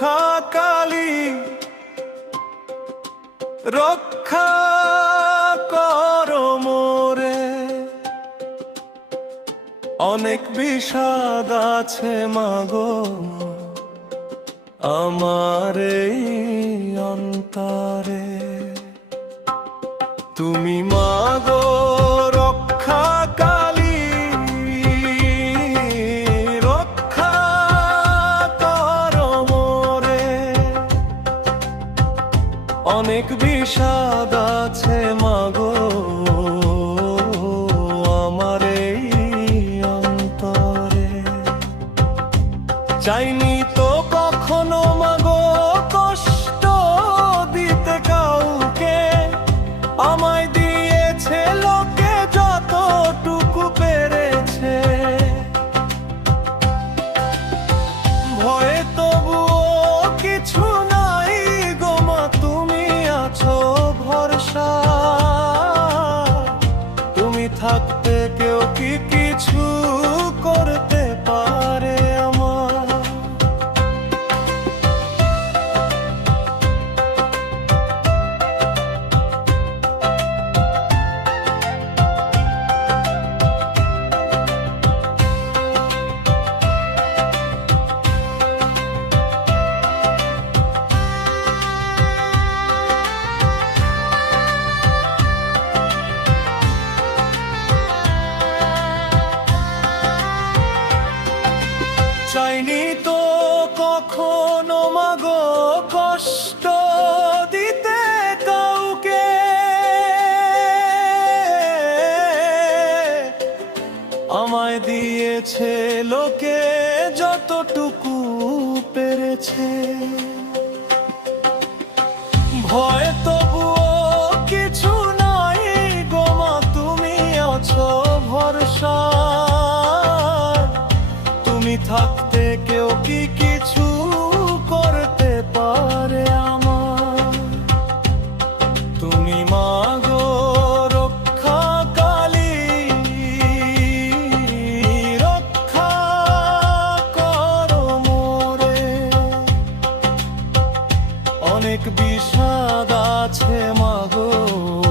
রক্ষা কালী রক্ষা কর মোরে। অনেক বিষাদ আছে মাগো আমার এই অন্তরে। তুমি মাগো অনেক বিষাদ আছে মাগো আমার এই অন্তরে। চাইনি তো কখনো মাগো দিয়েছে লোকে যতটুকু পেরেছে। ভয় তবুও কিছু নাই গোমা তুমি আছো ভরসা। তুমি থাকতে কেউ কি অনেক বিষাদ আছে মাগো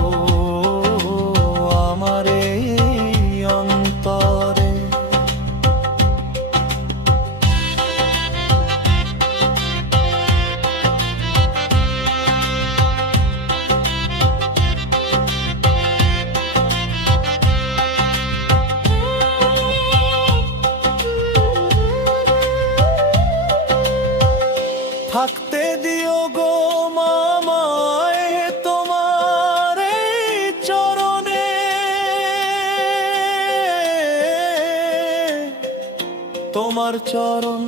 তোমার চরণ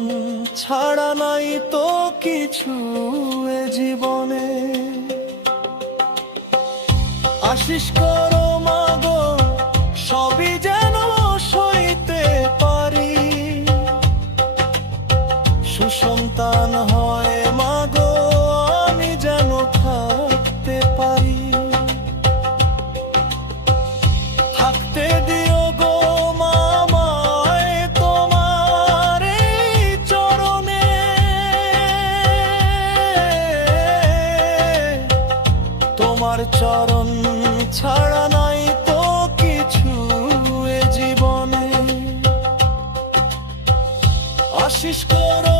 ছাড়া নাই তো কিছু এ জীবনে। আশিস করো মাগো, সবই যেন সইতে পারি। সুসন্তান হয় মাগো, আমি যেন থাকতে পারি। থাকতে তোমার চরণ ছাড়া নাই তো কিছু এ জীবনে। আশিস করো